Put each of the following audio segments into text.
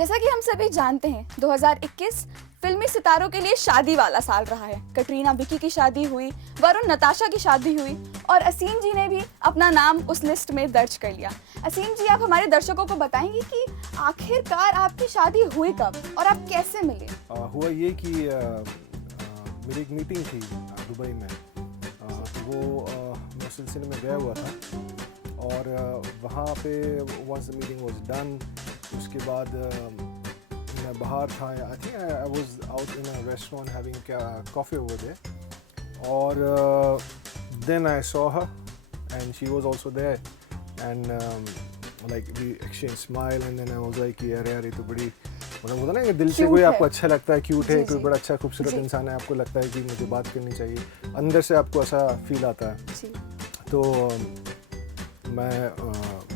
जैसा कि हम सभी जानते हैं 2021 फिल्मी सितारों के लिए शादी वाला साल रहा है। कटरीना विकी की शादी हुई, वरुण नताशा की शादी हुई और असीम जी ने भी अपना नाम उस लिस्ट में दर्ज कर लिया। असीम जी, आप हमारे दर्शकों को बताएंगे कि आखिरकार आपकी शादी हुई कब और आप कैसे मिले? हुआ ये कि मेरी एक मीटिंग थी दुबई में, तो वो मैं उस सिलसिले में गया हुआ था और वहाँ पे once the meeting was done, उसके बाद मैं बाहर था। I think I was out in a restaurant having coffee over there और then I saw her and she was also there and like we exchange smile and then I was like यार ये तो बड़ी मतलब होता ना कि दिल से कोई आपको अच्छा लगता है, क्यूट है, कोई बड़ा अच्छा खूबसूरत इंसान है, आपको लगता है कि मुझे बात करनी चाहिए, अंदर से आपको ऐसा फील आता है। तो मैं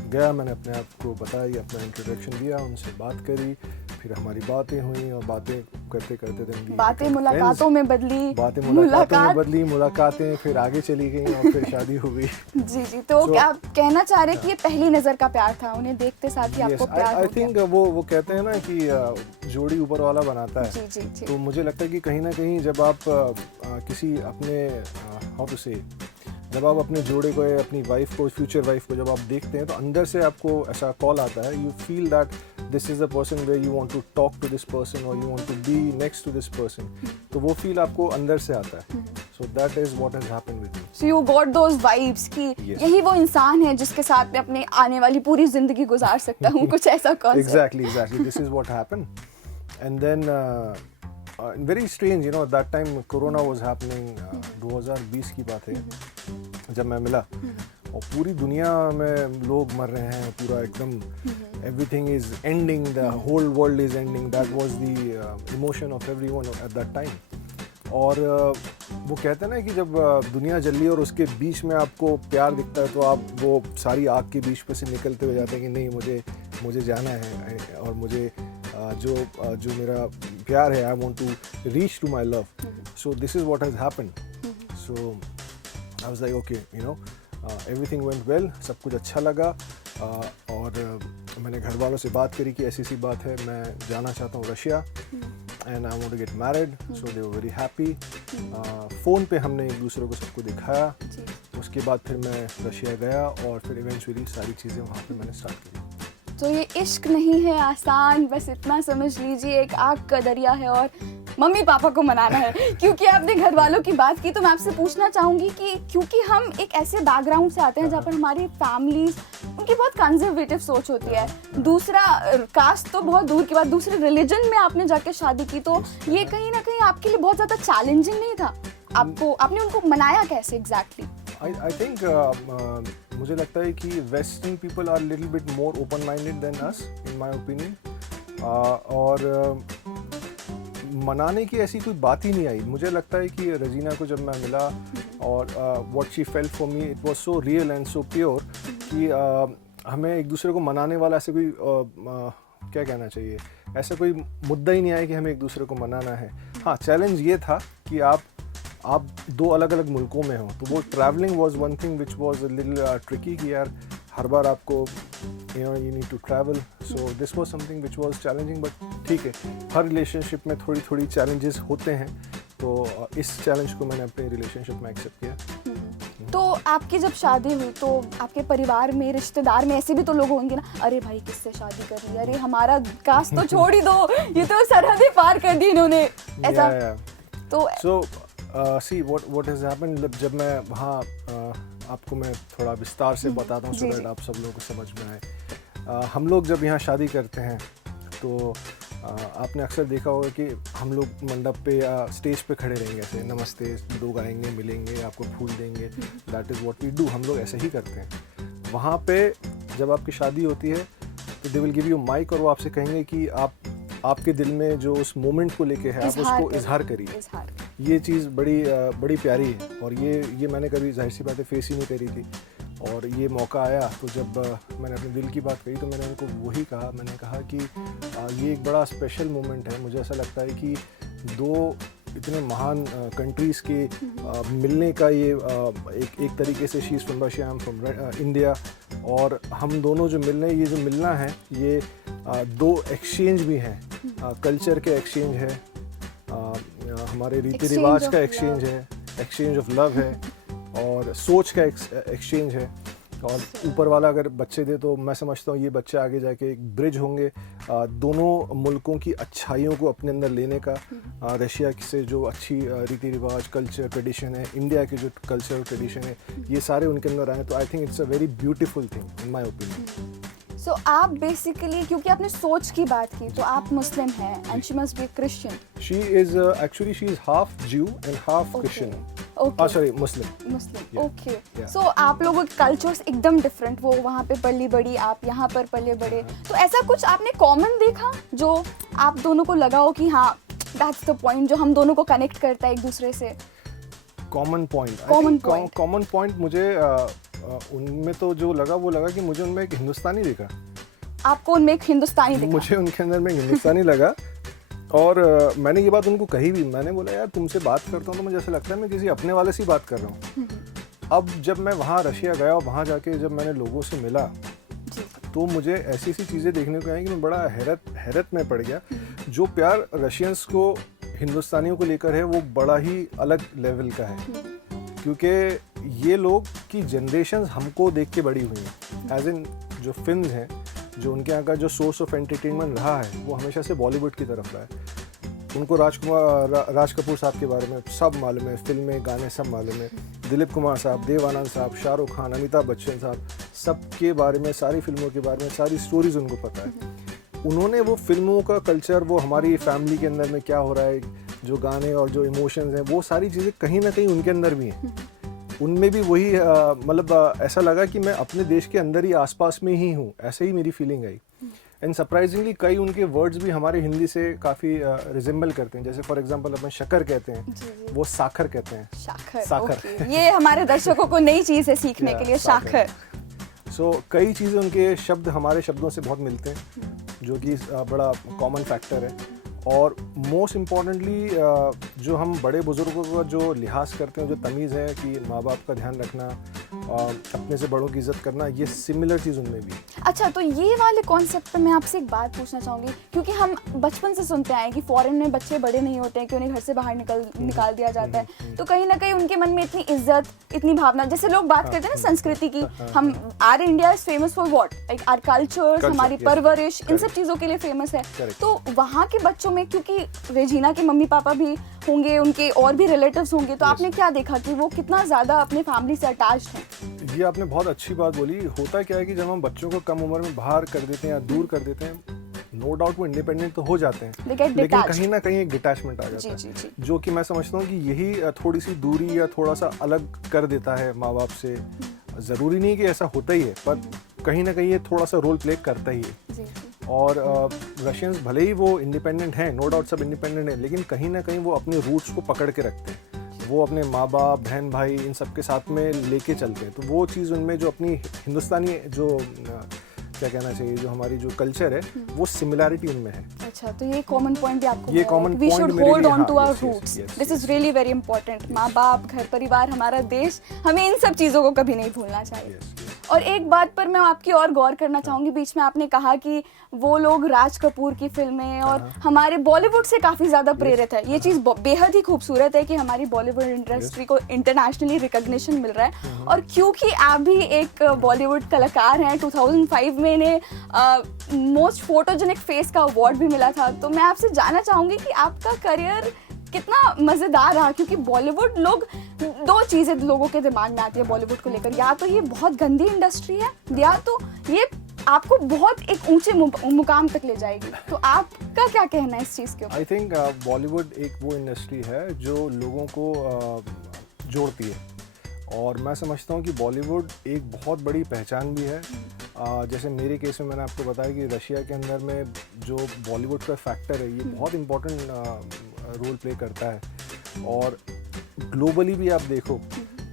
गया, मैंने अपने आप को बताया, अपना इंट्रोडक्शन दिया, उनसे बात करी, फिर हमारी बातें हुई और बातें करते करते दिन बातें मुलाकातों में बदली, बातें मुलाकातों में बदली, मुलाकातें फिर आगे चली गई और फिर शादी हो गई। जी तो क्या आप कहना चाह रहे हैं कि ये पहली नज़र का प्यार था, उन्हें देखते साथ ही आपको प्यार हो गया? आई थिंक वो कहते हैं ना कि जोड़ी ऊपर वाला बनाता है। जी। तो मुझे लगता है कि कहीं ना कहीं जब आप किसी अपने हाउ टू से जब आप अपने जोड़े को, अपनी वाइफ को, फ्यूचर वाइफ को जब आप देखते हैं तो अंदर से आपको ऐसा कॉल आता है, you feel that this is the person where you want to talk to this person और you want to be next to this person. तो वो फील आपको अंदर से आता है। So that is what has happened with me. So you got those vibes कि यही वो इंसान है जिसके साथ मैं अपनी आने वाली पूरी जिंदगी गुजार सकता हूँ, कुछ ऐसा concept. Exactly this is what happened and then very strange, you know, that time corona was happening, 2020 की बात है जब मैं मिला और पूरी दुनिया में लोग मर रहे हैं, पूरा एकदम everything is ending, the whole world is ending, that was the emotion of everyone at that time. और वो कहते हैं ना कि जब दुनिया जल रही है और उसके बीच में आपको प्यार दिखता है तो आप वो सारी आग के बीच पे से निकलते हुए जाते हैं कि नहीं, मुझे जाना है और मुझे जो मेरा प्यार है, I want to reach to my love. So this is what has happened. So I was like okay, you know, everything went well, सब कुछ अच्छा लगा। और मैंने घर वालों से बात करी कि ऐसी बात है, मैं जाना चाहता हूँ Russia and I want to get married. So they were very happy. Phone पे हमने एक दूसरे को सबको दिखाया। उसके बाद फिर मैं रशिया गया और फिर इवेंचुअली सारी चीज़ें वहाँ पे मैंने स्टार्ट की। तो ये इश्क नहीं है आसान, बस इतना समझ लीजिए एक आग का दरिया है और मम्मी पापा को मनाना है। क्योंकि आपने घर वालों की बात की तो मैं आपसे पूछना चाहूँगी कि क्योंकि हम एक ऐसे बैकग्राउंड से आते हैं जहाँ पर हमारी फैमिलीज, उनकी बहुत कंजर्वेटिव सोच होती है, दूसरा कास्ट तो बहुत दूर की बात, दूसरे रिलीजन में आपने जाके शादी की, तो ये कहीं ना कहीं आपके लिए बहुत ज़्यादा चैलेंजिंग नहीं था? आपने उनको मनाया कैसे एग्जैक्टली? I think मुझे लगता है कि western people are little bit more open minded than us in my opinion. और मनाने की ऐसी कोई बात ही नहीं आई। मुझे लगता है कि रजीना को जब मैं मिला और what she felt for me, it was so real and so pure कि हमें एक दूसरे को मनाने वाला ऐसे कोई क्या कहना चाहिए, ऐसा कोई मुद्दा ही नहीं आया कि हमें एक दूसरे को मनाना है। हाँ, चैलेंज ये था कि आप दो अलग अलग मुल्कों में हो, तो वो travelling was one thing which was a little tricky कि यार हर बार आपको you need to travel. So this was something which was challenging, but ठीक है, हर रिलेशनशिप में थोड़ी थोड़ी चैलेंजेस होते हैं, तो इस चैलेंज को मैंने अपने रिलेशनशिप में एक्सेप्ट किया। तो आपकी जब शादी हुई तो आपके परिवार में, रिश्तेदार में ऐसे भी तो लोग होंगे ना, अरे भाई किससे शादी कर ली, अरे हमारा कास्ट तो छोड़ ही दो, ये तो सरहदें पार कर दी इन्होंने, ऐसा? तो सी व्हाट हैज हैपेंड, जब मैं वहाँ आपको मैं थोड़ा विस्तार से बताता हूँ सो दैट आप सब लोगों को समझ में आए। हम लोग जब यहाँ शादी करते हैं तो आपने अक्सर देखा होगा कि हम लोग मंडप पे या स्टेज पे खड़े रहेंगे, ऐसे नमस्ते, लोग आएंगे, मिलेंगे, आपको फूल देंगे, that is what we do. हम लोग ऐसे ही करते हैं। वहाँ पे जब आपकी शादी होती है तो they will give you mic और वो आपसे कहेंगे कि आपके दिल में जो उस मोमेंट को लेके है आप उसको इजहार करिए। ये चीज़ बड़ी प्यारी है और ये मैंने कभी जाहिर सी बात है फेस ही नहीं करी थी। और ये मौका आया तो जब मैंने अपने दिल की बात कही तो मैंने उनको वही कहा, मैंने कहा कि ये एक बड़ा स्पेशल मोमेंट है। मुझे ऐसा लगता है कि दो इतने महान कंट्रीज़ के मिलने का ये एक तरीके से she is from Russia, I am from India, और हम दोनों जो मिल रहे हैं, ये जो मिलना है ये दो एक्सचेंज भी हैं, कल्चर के एक्सचेंज है, हमारे रीति रिवाज का एक्सचेंज है, एक्सचेंज ऑफ लव है, और सोच का एक्सचेंज है। और ऊपर वाला अगर बच्चे दे तो मैं समझता हूँ ये बच्चे आगे जाके एक ब्रिज होंगे दोनों मुल्कों की अच्छाइयों को अपने अंदर लेने का। रशिया से जो अच्छी रीति रिवाज, कल्चर, ट्रेडिशन है, इंडिया की जो कल्चर ट्रेडिशन है, ये सारे उनके अंदर आए, तो I think it's a very beautiful thing in my opinion. So आप बेसिकली, क्योंकि आपने सोच की बात की, तो आप मुस्लिम हैं and she must be Christian. She is actually she is half Jew and half Christian. Okay, sorry, Muslim. Okay. So आप लोगों के कल्चर्स एकदम डिफरेंट, वो वहाँ पे पली बड़ी, आप यहाँ पर पले बड़े, तो ऐसा कुछ आपने कॉमन देखा जो आप दोनों को लगा हो कि हाँ दैट्स द पॉइंट जो हम दोनों को कनेक्ट करता है एक दूसरे से? कॉमन पॉइंट मुझे उनमें तो जो लगा वो लगा कि मुझे उनमें एक हिंदुस्तानी दिखा। आपको उनमें एक हिंदुस्तानी दिखा? मुझे उनके अंदर में हिंदुस्तानी लगा, और मैंने ये बात उनको कही भी। मैंने बोला यार तुमसे बात करता हूँ तो मुझे ऐसा लगता है मैं किसी अपने वाले से ही बात कर रहा हूँ। अब जब मैं वहाँ रशिया गया और वहाँ जाके जब मैंने लोगों से मिला तो मुझे ऐसी ऐसी चीज़ें देखने को आई कि मैं बड़ा हैरत में पड़ गया। जो प्यार रशियंस को हिंदुस्तानियों को लेकर है वो बड़ा ही अलग लेवल का है, क्योंकि ये लोग की जनरेशन्स हमको देख के बड़ी हुई हैं। एज इन जो फिल्म हैं, जो उनके यहाँ का जो सोर्स ऑफ एंटरटेनमेंट रहा है वो हमेशा से बॉलीवुड की तरफ रहा है। उनको राज कपूर साहब के बारे में सब मालूम है, फिल्में, गाने सब मालूम है। दिलीप कुमार साहब, देव आनंद साहब, शाहरुख खान, अमिताभ बच्चन साहब, सब के बारे में, सारी फिल्मों के बारे में, सारी स्टोरीज उनको पता है। उन्होंने वो फिल्मों का कल्चर, वो हमारी फैमिली के अंदर में क्या हो रहा है, जो गाने और जो इमोशंस हैं, वो सारी चीज़ें कहीं ना कहीं उनके अंदर भी हैं। उनमें भी वही मतलब ऐसा लगा कि मैं अपने देश के अंदर ही आसपास में ही हूँ, ऐसे ही मेरी फीलिंग आई। एंड सरप्राइजिंगली कई उनके वर्ड्स भी हमारे हिंदी से काफ़ी रिजेंबल करते हैं। जैसे फॉर एग्जांपल अपन शक्कर कहते हैं, वो साखर कहते हैं। साखर। Okay. ये हमारे दर्शकों को नई चीज़ है सीखने के लिए, साखर। सो कई चीज़ें उनके शब्द हमारे शब्दों से बहुत मिलते हैं, जो कि बड़ा कॉमन फैक्टर है। और मोस्ट इम्पॉर्टेंटली जो हम बड़े बुजुर्गों का जो लिहाज करते हैं, जो तमीज़ है कि माँ बाप का ध्यान रखना, अपने से बड़ों की इज्जत करना, ये सिमिलर चीज़ उनमें भी। अच्छा, तो ये वाले कॉन्सेप्ट पे मैं आपसे एक बात पूछना चाहूँगी, क्योंकि हम बचपन से सुनते आए कि फॉरेन में बच्चे बड़े नहीं होते हैं, कि उन्हें घर से बाहर निकाल दिया जाता है। तो कहीं ना कहीं उनके मन में इतनी इज्जत, इतनी भावना, जैसे लोग बात करते हैं ना संस्कृति की, हम are India is famous for what, like our cultures, हमारी परवरिश, इन सब चीज़ों के लिए फेमस है। तो वहाँ के बच्चों में, क्योंकि रेजिना के मम्मी पापा भी होंगे, उनके और भी रिलेटिव्स होंगे, तो आपने क्या देखा कि वो कितना ज़्यादा अपने फैमिली से अटैच्ड हैं? ये आपने बहुत अच्छी बात बोली। होता क्या है कि जब हम बच्चों को कम उम्र में बाहर कर देते हैं या दूर कर देते हैं, नो डाउट वो इंडिपेंडेंट तो हो जाते हैं, लेकिन कहीं ना कहीं एक डिटैचमेंट आ जाता है, जो कि मैं समझता हूँ कि यही थोड़ी सी दूरी या थोड़ा सा अलग कर देता है माँ बाप से। ज़रूरी नहीं कि ऐसा होता ही है, पर कहीं ना कहीं ये थोड़ा सा रोल प्ले करता ही है। और रशियंस भले ही वो इंडिपेंडेंट हैं, नो डाउट सब इंडिपेंडेंट हैं, लेकिन कहीं ना कहीं वो अपने रूट्स को पकड़ के रखते हैं। वो अपने माँ बाप, बहन भाई, इन सब के साथ में लेके चलते हैं। तो वो चीज़ उनमें जो अपनी हिंदुस्तानी जो क्या कहना चाहिए, जो हमारी जो कल्चर है, वो सिमिलैरिटी उनमें है। अच्छा, तो ये कॉमन पॉइंट भी आपको, ये common we should hold on to our roots, yes, this is really very important. माँ बाप, घर परिवार, हमारा देश, हमें इन सब चीज़ों को कभी नहीं भूलना चाहिए। और एक बात पर मैं आपकी और गौर करना चाहूँगी, बीच में आपने कहा कि वो लोग राज कपूर की फिल्में और हमारे बॉलीवुड से काफ़ी ज़्यादा प्रेरित है। ये चीज़ बेहद ही खूबसूरत है कि हमारी बॉलीवुड इंडस्ट्री को इंटरनेशनली रिकॉग्निशन मिल रहा है। और क्योंकि आप भी एक बॉलीवुड कलाकार हैं, 2005 में इन्हें मोस्ट फोटोजेनिक फेस का अवार्ड भी मिला था। तो मैं आपसे जानना चाहूँगी कि आपका करियर कितना मज़ेदार रहा, क्योंकि बॉलीवुड लोग, दो चीज़ें लोगों के दिमाग में आती है बॉलीवुड को लेकर, या तो ये बहुत गंदी इंडस्ट्री है, या तो ये आपको बहुत एक ऊंचे मुकाम तक ले जाएगी। तो आपका क्या कहना है इस चीज़ के ऊपर? आई थिंक बॉलीवुड एक वो इंडस्ट्री है जो लोगों को जोड़ती है, और मैं समझता हूँ कि बॉलीवुड एक बहुत बड़ी पहचान भी है। जैसे मेरे केस में मैंने आपको बताया कि रशिया के अंदर में जो बॉलीवुड का फैक्टर है, ये बहुत इम्पोर्टेंट रोल प्ले करता है। और ग्लोबली भी आप देखो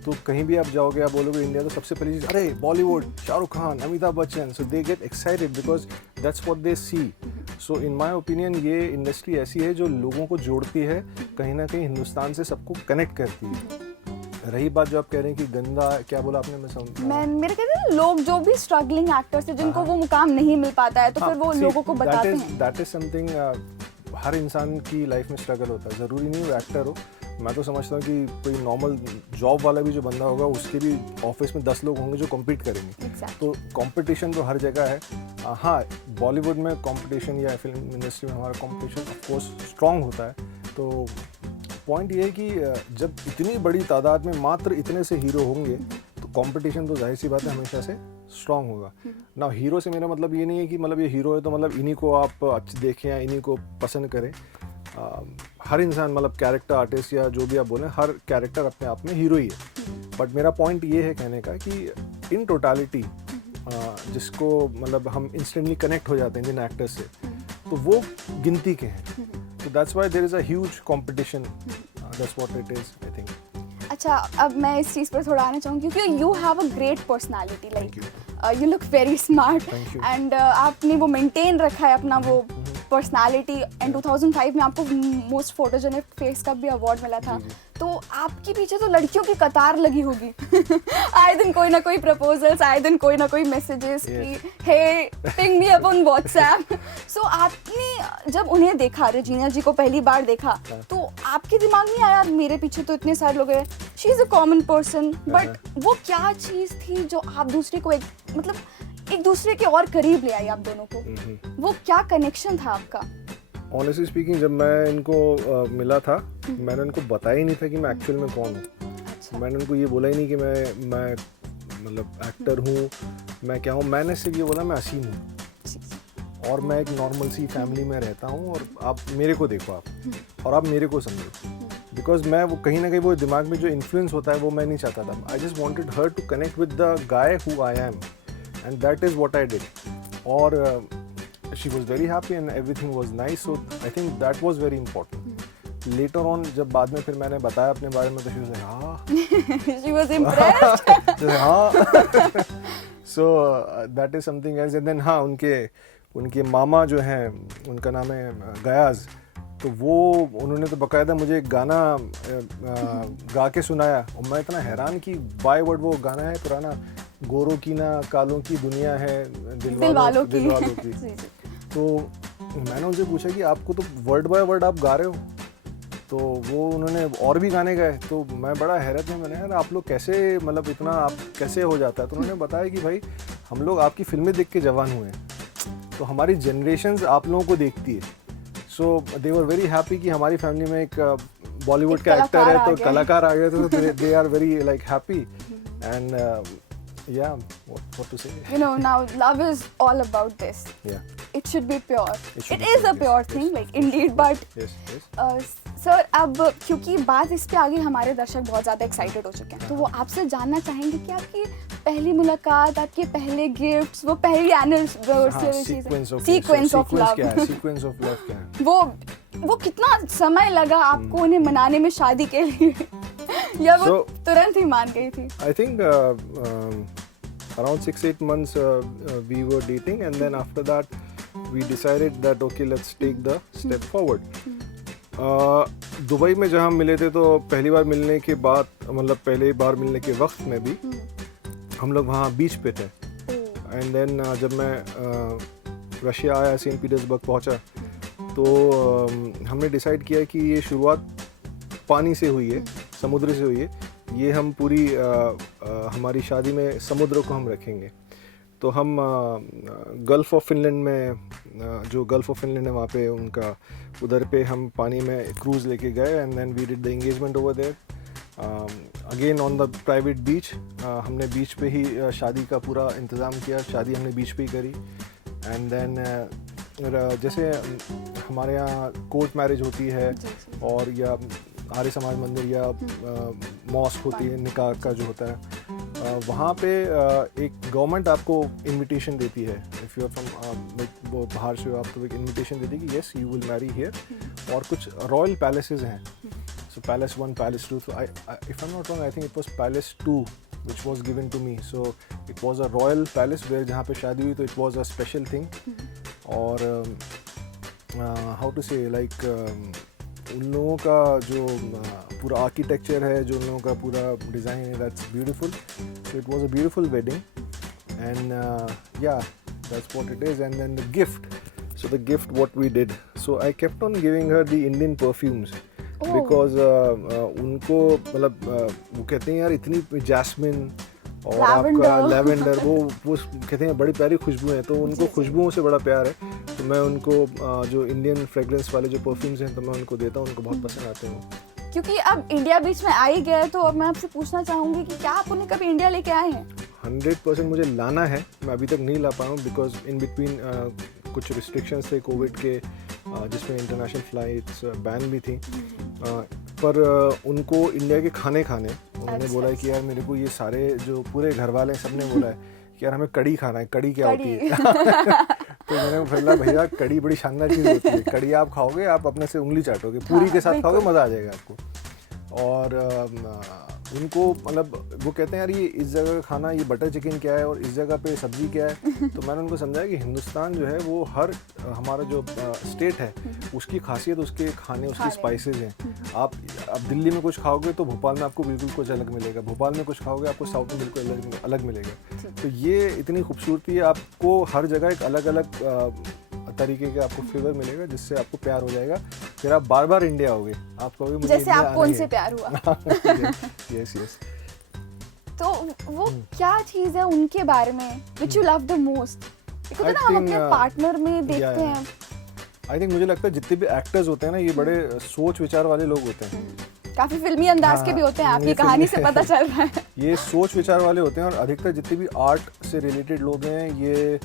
तो कहीं भी आप जाओगे, आप बोलोगे इंडिया, तो सबसे पहली चीज़, अरे Bollywood, Shahrukh Khan, Amitabh Bachchan, so they get excited because that's what they see. So in my opinion ये इंडस्ट्री ऐसी है जो लोगों को जोड़ती है, कहीं ना कहीं हिंदुस्तान से सबको कनेक्ट करती है। रही बात जो आप कह रहे हैं कि गंदा, क्या बोला आपने, मैं समझ मैं मेरे कहते हैं लोग जो भी स्ट्रगलिंग एक्टर्स हैं जिनको वो मुकाम नहीं मिल पाता है तो फिर वो लोगों को बताते हैं। दैट इज समथिंग, हर इंसान की लाइफ में स्ट्रगल होता है, ज़रूरी नहीं वो एक्टर हो। मैं तो समझता हूँ कि कोई नॉर्मल जॉब वाला भी जो बंदा होगा उसके भी ऑफिस में 10 लोग होंगे जो कम्पीट करेंगे। तो कंपटीशन तो हर जगह है। हाँ, बॉलीवुड में कंपटीशन या फिल्म इंडस्ट्री में हमारा कंपटीशन ऑफ कोर्स स्ट्रॉन्ग होता है। तो पॉइंट ये है कि जब इतनी बड़ी तादाद में मात्र इतने से हीरो होंगे तो कंपटीशन तो जाहिर सी बात है हमेशा से स्ट्रॉन्ग होगा ना। हीरो से मेरा मतलब ये नहीं है कि मतलब ये हीरो है तो मतलब इन्हीं को आप अच्छे देखें या इन्हीं को पसंद करें। हर इंसान मतलब कैरेक्टर आर्टिस्ट या जो भी आप बोलें, हर कैरेक्टर अपने आप में हीरो ही है। बट मेरा पॉइंट ये है कहने का कि इन टोटालिटी जिसको मतलब हम इंस्टेंटली कनेक्ट हो जाते हैं जिन एक्टर्स से, तो वो गिनती के हैं। तो that's why there is a huge competition, that's what it is I think. अच्छा, अब मैं इस चीज़ पर थोड़ा आना चाहूँगी क्योंकि you have a great personality, like you look very smart and आपने वो मेंटेन रखा है अपना वो पर्सनालिटी। एंड 2005 में आपको मोस्ट फोटोजेनिक फेस का भी अवार्ड मिला था। तो आपके पीछे तो लड़कियों की कतार लगी होगी। आए दिन कोई ना कोई प्रपोजल्स, आए दिन कोई ना कोई मैसेजेस कि hey ping me up on WhatsApp. So आपने जब उन्हें देखा, रेजिना जी को पहली बार देखा, तो आपके दिमाग में आया मेरे पीछे तो इतने सारे लोग हैं, she is a common person, but वो क्या चीज़ थी जो आप दूसरे को एक दूसरे के और करीब ले आई आप दोनों को? वो क्या कनेक्शन था आपका? ऑनेस्टली स्पीकिंग, जब मैं इनको मिला था मैंने उनको बताया ही नहीं था कि मैं एक्चुअल में कौन हूँ। अच्छा। मैंने उनको ये बोला ही नहीं कि मैं मतलब एक्टर हूँ, मैं क्या हूँ। मैंने सिर्फ ये बोला मैं असीम हूँ और मैं एक नॉर्मल सी फैमिली में रहता हूँ और आप मेरे को देखो आप और आप मेरे को समझो। बिकॉज मैं वो कहीं ना कहीं वो दिमाग में जो इन्फ्लुएंस होता है वो मैं नहीं चाहता था। I just wanted her to connect with the guy who I am and that is what I did. और she was very happy and everything was nice, so I think that was very important. Later on जब बाद में फिर मैंने बताया अपने बारे में तो she was like हाँ she was impressed. हाँ so that is something else. And then हाँ, उनके मामा जो हैं उनका नाम है गयाज, तो वो उन्होंने तो बाकायदा मुझे एक गाना गा के सुनाया और मैं इतना हैरान कि बाय वर्ड वो गाना है पुराना, गोरों की ना कालों की दुनिया है दिल वालों की। तो मैंने उनसे पूछा कि आपको तो वर्ड बाय वर्ड आप गा रहे हो, तो वो उन्होंने और भी गाने गाए। तो मैं बड़ा हैरत में, मैंने यार आप लोग कैसे मतलब इतना आप कैसे हो जाता है। तो उन्होंने बताया कि भाई हम लोग आपकी फिल्में देख के जवान हुए हैं, तो हमारी जनरेशन्स आप लोगों को देखती है। सो दे वर वेरी हैप्पी कि हमारी फैमिली में एक बॉलीवुड का एक्टर है, तो कलाकार आ गए, तो they are very like happy and yeah, what to say? You know, now love is all about this. Yeah. It should be pure. It is a yes, pure yes, thing, like indeed. But yes. Sir, अब क्योंकि बात इस पे आगे हमारे दर्शक बहुत ज़्यादा एक्साइटेड हो चुके हैं, तो वो आपसे जानना चाहेंगे कि आपकी पहली मुलाकात, आपके पहले गिफ्ट्स, वो पहली एनिवर्सरी सीक्वेंस ऑफ लव क्या है? वो कितना समय लगा आपको उन्हें मनाने में शादी के लिए या वो तुरंत ही मान गई थी? I think around 6-8 months we were dating, and then after that we decided that okay, let's take the step forward. Dubai में जहाँ मिले थे, तो पहली बार मिलने के बाद मतलब पहली बार मिलने के वक्त में भी हम लोग वहाँ बीच पे थे। एंड देन जब मैं रशिया आया, सेंट पीटर्सबर्ग पहुँचा, तो हमने डिसाइड किया कि ये शुरुआत पानी से हुई है, समुद्र से हुई है। ये हम पूरी हमारी शादी में समुद्र को हम रखेंगे। तो हम गल्फ़ ऑफ फिनलैंड में, जो गल्फ़ ऑफ फिनलैंड है वहाँ पे उनका, उधर पे हम पानी में क्रूज़ लेके गए and then we did the engagement over there again on the private beach. हमने बीच पे ही शादी का पूरा इंतज़ाम किया, शादी हमने बीच पे ही करी। एंड देन जैसे हमारे यहाँ कोर्ट मैरिज होती है और या आर्य समाज मंदिर या मॉस्क होती है, निकाह का जो होता है, वहाँ पे एक गवर्नमेंट आपको इनविटेशन देती है। इफ़ यू आर फ्रॉम वो बाहर से आपको एक इनविटेशन देती है कि yes you will marry here. और कुछ रॉयल पैलेसेस हैं, सो palace 1, palace 2, so if I'm not wrong, I think it was Palace 2 which was given to me. So it was a royal palace where जहाँ पे शादी हुई, तो it was a special thing. और how to say, like उन लोगों का जो पूरा आर्किटेक्चर है, जो उन लोगों का पूरा डिज़ाइन है, that's beautiful. So it was a beautiful wedding and yeah that's what it is. And then the gift. So the gift what we did. So I kept on giving her the Indian perfumes. Because उनको मतलब वो कहते हैं यार इतनी jasmine और आपका lavender वो कहते हैं बड़ी प्यारी खुशबू है, तो उनको खुशबुओं से बड़ा प्यार है. तो मैं उनको जो इंडियन फ्रेगरेंस वाले जो परफ्यूम्स हैं तो मैं उनको देता हूँ, उनको बहुत पसंद आते हैं. क्योंकि अब इंडिया बीच में आ ही गया है, तो अब मैं आपसे पूछना चाहूँगी कि क्या आप उन्हें कभी इंडिया लेके आए हैं? 100% मुझे लाना है, मैं अभी तक नहीं ला पाया हूँ बिकॉज इन बिटवीन कुछ रिस्ट्रिक्शंस थे कोविड के, जिसमें इंटरनेशनल फ्लाइट्स बैन भी थी. पर उनको इंडिया के खाने उन्होंने बोला है कि यार मेरे को ये सारे जो पूरे घर वाले सब ने बोला है कि यार हमें कड़ी खाना है. कड़ी क्या होती है? तो मैंने बोला भैया कड़ी बड़ी शानदार चीज़ होती है. कड़ी आप खाओगे आप अपने से उंगली चाटोगे, पूरी के साथ खाओगे, मज़ा आ जाएगा आपको. और उनको मतलब वो कहते हैं यार ये इस जगह का खाना, ये बटर चिकन क्या है और इस जगह पे सब्जी क्या है. तो मैंने उनको समझाया कि हिंदुस्तान जो है वो हर हमारा जो स्टेट है उसकी खासियत, उसके खाने, उसकी स्पाइसेस हैं. आप दिल्ली में कुछ खाओगे तो भोपाल में आपको बिल्कुल कुछ अलग मिलेगा, भोपाल में कुछ खाओगे आपको साउथ में बिल्कुल अलग मिलेगा. तो ये इतनी खूबसूरती है, आपको हर जगह एक अलग अलग तरीके का आपको फ्लेवर मिलेगा जिससे आपको प्यार हो जाएगा. फिर आप बार बार इंडिया आओगे, आप कहोगे मुझे जैसे आपको उनसे प्यार हुआ. Yes yes. तो वो क्या चीज़ है उनके बारे में which you love the most? देखो ना हम अपने पार्टनर में देखते हैं. आई थिंक मुझे लगता है जितने भी एक्टर्स होते हैं ना ये बड़े सोच विचार वाले लोग होते हैं. काफी फिल्मी अंदाज के भी होते हैं, आपकी कहानी से पता चल रहा है. ये सोच विचार वाले होते हैं और अधिकतर जितने भी आर्ट से रिलेटेड लोग हैं ये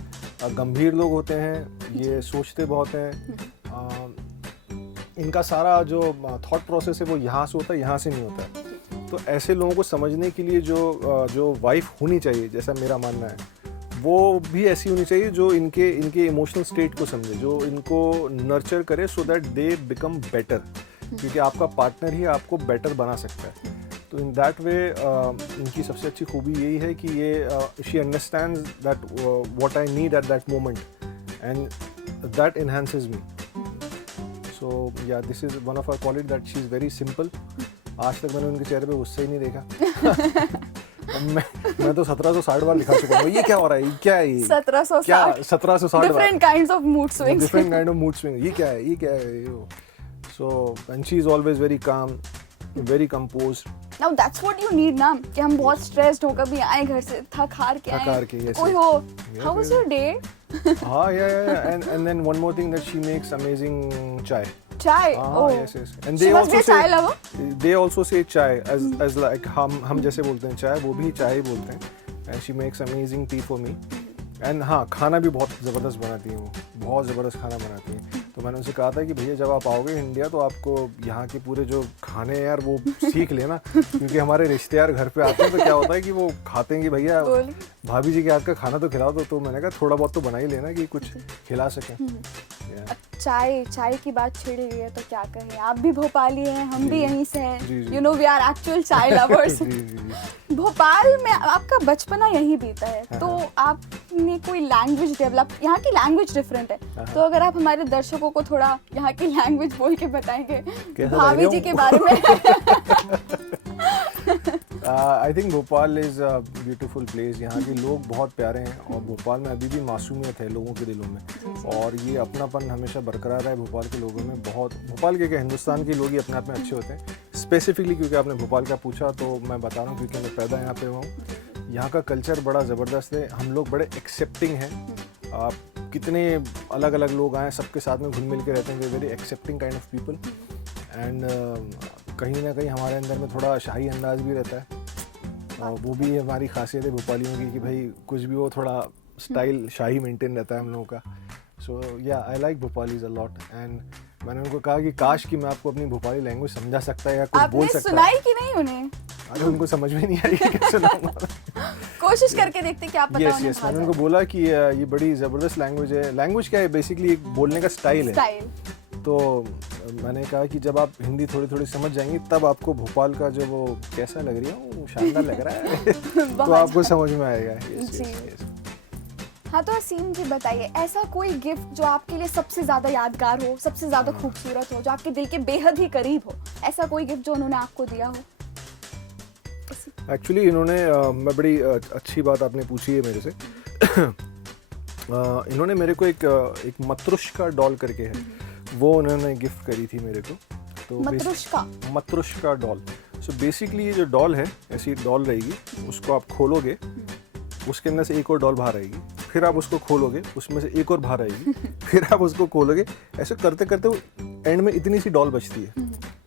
गंभीर लोग होते हैं, ये सोचते बहुत हैं. इनका सारा जो थॉट प्रोसेस है वो यहाँ से होता है, यहाँ से नहीं होता है. तो ऐसे लोगों को समझने के लिए जो वाइफ होनी चाहिए, जैसा मेरा मानना है, वो भी ऐसी होनी चाहिए जो इनके इमोशनल स्टेट को समझे, जो इनको नर्चर करे so that they become better. क्योंकि आपका पार्टनर ही आपको बेटर बना सकता है. तो इन दैट वे इनकी सबसे अच्छी खूबी यही है कि ये she understands that what I need at that moment and that enhances me. So yeah this is one of our quality that she is very simple. आज तक मैंने उनके चेहरे पे गुस्सा ही नहीं देखा. मैं तो 1760 बार लिखा चुका हूँ ये क्या हो रहा है, ये क्या है, ये 1760 different kinds of mood swings, different kind of mood swing. ये क्या है, ये क्या है. So and she is always very calm, very composed. Now that's what you need ना, कि हम बहुत stressed हो, कभी आए घर से थक हार के आए, कोई हो, how was your day? हाँ yeah. And then one more thing that she makes amazing chai. Chai? Oh yes. And they also say chai lover. They also say chai as like हम जैसे बोलते हैं चाय, वो भी चाय ही बोलते हैं. And she makes amazing tea for me. And हाँ खाना भी बहुत ज़बरदस्त बनाती हैं, वो बहुत ज़बरदस्त खाना बनाती हैं. तो मैंने उनसे कहा था कि भैया जब आप आओगे इंडिया तो आपको यहाँ के पूरे जो खाने हैं यार वो सीख लेना. क्योंकि हमारे रिश्तेदार घर पे आते हैं तो क्या होता है कि वो खाते हैं कि भैया भाभी जी के हाथ का खाना तो खिला दो. तो मैंने कहा थोड़ा बहुत तो बना ही लेना कि कुछ खिला सकें. चाय की बात छिड़ गई है तो क्या कहें, आप भी भोपाली हैं, हम भी यहीं से हैं. You know we are actual chai lovers. Bhopal में आपका बचपना यहीं बीता है, तो आपने कोई लैंग्वेज डेवलप, यहाँ की लैंग्वेज डिफरेंट है, तो अगर आप हमारे दर्शकों को थोड़ा यहाँ की लैंग्वेज बोल के बताएंगे भाभी जी के बारे में. I think Bhopal is a beautiful place. यहाँ के लोग बहुत प्यारे हैं और भोपाल में अभी भी मासूमियत है लोगों के दिलों में, और ये अपनापन हमेशा बरकरार है भोपाल के लोगों में. बहुत भोपाल के क्या हिंदुस्तान के लोग ही अपने आप में अच्छे होते हैं. स्पेसिफिकली क्योंकि आपने भोपाल का पूछा तो मैं बता रहा हूँ क्योंकि मैं पैदा यहाँ पे हुआ हूँ. यहाँ का कल्चर बड़ा ज़बरदस्त है, हम लोग बड़े एक्सेप्टिंग हैं. आप कितने अलग अलग लोग आए सबके साथ में घुल मिल के रहते हैं. Very accepting kind of people. And कहीं ना कहीं हमारे अंदर में थोड़ा शाही अंदाज भी रहता है, और वो भी हमारी खासियत है भोपालियों की कि भाई कुछ भी हो थोड़ा स्टाइल शाही मेंटेन रहता है हम लोगों का. So yeah I like Bhopalis a lot. And मैंने उनको कहा कि काश कि मैं आपको अपनी भोपाली लैंग्वेज समझा सकता है या कुछ बोल सकता है. सुनाई कि नहीं उन्हें? अरे उनको समझ में नहीं आ रही है, कैसे सुनाऊंगा. कोशिश करके देखते क्या पता. यस मैंने उनको बोला कि ये बड़ी ज़बरदस्त लैंग्वेज है. लैंग्वेज क्या है, बेसिकली एक बोलने का स्टाइल है. तो मैंने कहा कि जब आप हिंदी थोड़ी थोड़ी समझ जाएंगी तब आपको भोपाल का जो वो कैसा लग रही है, वो शानदार लग रहा है. तो आपको समझ में आएगा. हाँ तो असीम जी बताइए, ऐसा कोई गिफ्ट जो आपके लिए सबसे ज्यादा यादगार हो, सबसे ज्यादा खूबसूरत हो, जो आपके दिल के बेहद ही करीब हो, ऐसा कोई गिफ्ट जो उन्होंने आपको दिया हो? एक्चुअली इन्होंने मैं बड़ी अच्छी बात आपने पूछी है मेरे से। इन्होंने मेरे को एक मतरुष्का डॉल करके है, वो उन्होंने गिफ्ट करी थी मेरे को। तो मतरुष्का डॉल। सो बेसिकली ये जो डॉल है, ऐसी डॉल रहेगी, उसको आप खोलोगे, उसके अंदर से एक और डॉल बाहर आएगी, फिर आप उसको खोलोगे, उसमें से एक और बाहर आएगी, फिर आप उसको खोलोगे, ऐसे करते करते वो एंड में इतनी सी डॉल बचती है।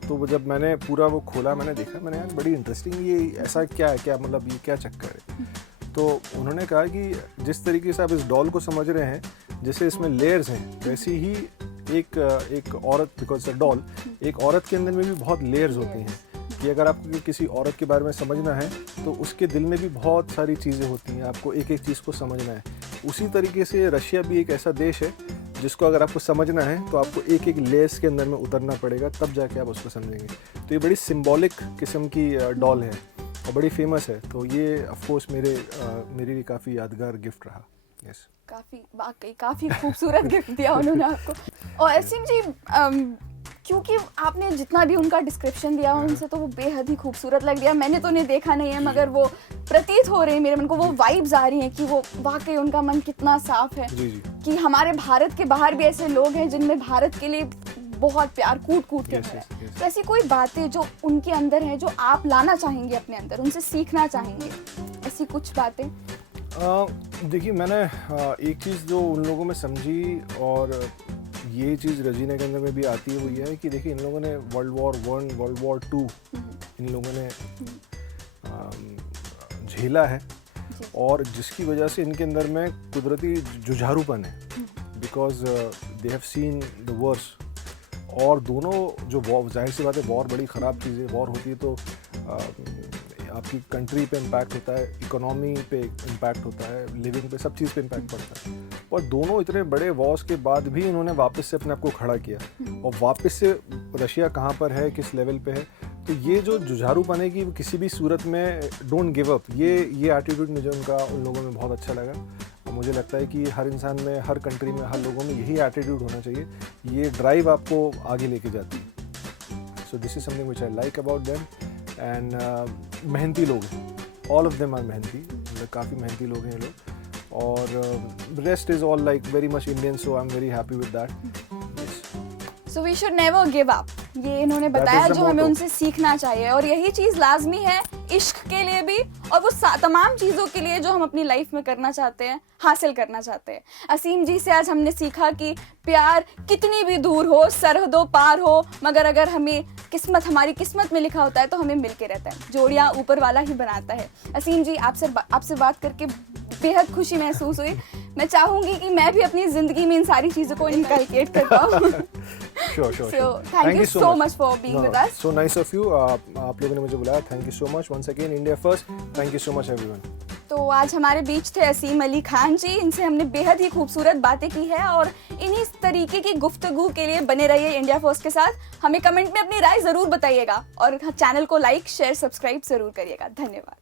तो वो जब मैंने पूरा वो खोला, मैंने देखा, मैंने यार बड़ी इंटरेस्टिंग, ये ऐसा क्या है, क्या मतलब ये क्या चक्कर है। तो उन्होंने कहा कि जिस तरीके से आप इस डॉल को समझ रहे हैं, जैसे इसमें लेयर्स हैं, वैसी ही एक औरत, बिकॉज डॉल, एक औरत के अंदर में भी बहुत लेयर्स होती हैं, कि अगर आपको किसी औरत के बारे में समझना है तो उसके दिल में भी बहुत सारी चीज़ें होती हैं, आपको एक एक चीज़ को समझना है। उसी तरीके से रशिया भी एक ऐसा देश है जिसको अगर आपको समझना है तो आपको एक एक लेयर्स के अंदर में उतरना पड़ेगा, तब जाके आप उसको समझेंगे। तो ये बड़ी सिंबॉलिक किस्म की डॉल है और बड़ी फेमस है। तो ये ऑफ कोर्स मेरे लिए काफ़ी यादगार गिफ्ट रहा। यस, वाकई काफ़ी खूबसूरत गिफ्ट दिया उन्होंने आपको। और असीम जी, क्योंकि आपने जितना भी उनका डिस्क्रिप्शन दिया उनसे, तो वो बेहद ही खूबसूरत लग रहा है। मैंने तो उन्हें देखा नहीं है, मगर वो प्रतीत हो रहे हैं मेरे मन को, वो वाइब्स आ रही हैं कि वो वाकई उनका मन कितना साफ है। जी जी। कि हमारे भारत के बाहर भी ऐसे लोग हैं जिनमें भारत के लिए बहुत प्यार कूट कूट के भरा है। तो ऐसी कोई बातें जो उनके अंदर है, जो आप लाना चाहेंगे अपने अंदर, उनसे सीखना चाहेंगे, ऐसी कुछ बातें? देखिए, मैंने एक चीज़ जो उन लोगों में समझी, और ये चीज़ रजीना के अंदर में भी आती है, वो ये है कि देखिए, इन लोगों ने वर्ल्ड वॉर 1, वर्ल्ड वॉर 2 इन लोगों ने झेला है, और जिसकी वजह से इनके अंदर में कुदरती जुझारूपन है, because they have seen the worse. और दोनों जो वॉर, जाहिर सी बात है, वॉर बड़ी ख़राब चीज़ है। वॉर होती है तो आपकी कंट्री पे इम्पैक्ट होता है, इकोनॉमी पे इम्पैक्ट होता है, लिविंग पे, सब चीज़ पे इम्पैक्ट पड़ता है। और दोनों इतने बड़े वॉर्स के बाद भी इन्होंने वापस से अपने आप को खड़ा किया, और वापस से रशिया कहाँ पर है, किस लेवल पे है। तो ये जो जुझारूपन है कि किसी भी सूरत में डोंट गिव अप, ये एटीट्यूड मुझे उन लोगों में बहुत अच्छा लगा। और मुझे लगता है कि हर इंसान में, हर कंट्री में, हर लोगों में यही एटीट्यूड होना चाहिए। ये ड्राइव आपको आगे लेके जाती है। सो this is something which I like about them. And मेहनती लोग हैं, ऑल ऑफ देम आर मेहनती, मतलब काफ़ी मेहनती लोग हैं ये लोग। और rest is all like very much Indian, so I am very happy with that. So we should never give up, ये इन्होंने बताया जो हमें उनसे सीखना चाहिए। और यही चीज़ लाजमी है इश्क के लिए भी, और वो तमाम चीज़ों के लिए जो हम अपनी लाइफ में करना चाहते हैं, हासिल करना चाहते हैं। असीम जी से आज हमने सीखा कि प्यार कितनी भी दूर हो, सरहदों पार हो, मगर अगर हमें हमारी किस्मत में लिखा होता है तो हमें मिलके रहता है। जोड़ियाँ ऊपर वाला ही बनाता है। असीम जी, आपसे बात करके बेहद खुशी महसूस हुई। मैं चाहूँगी कि मैं भी अपनी ज़िंदगी में इन सारी चीज़ों को इनकलकेट कर पाऊँ। Sure. So thank you so much for being with us. So nice of you. आप लोगों ने मुझे बुलाया. Thank you so much. Once again, India first. Thank you so much everyone. तो आज हमारे बीच थे असीम अली खान जी। इनसे हमने बेहद ही खूबसूरत बातें की है, और इन्हीं तरीके की गुफ्तगू के लिए बने रहिए इंडिया फर्स्ट के साथ। हमें कमेंट में अपनी राय ज़रूर बताइएगा, और चैनल को लाइक, शेयर, सब्सक्राइब ज़रूर करिएगा। धन्यवाद।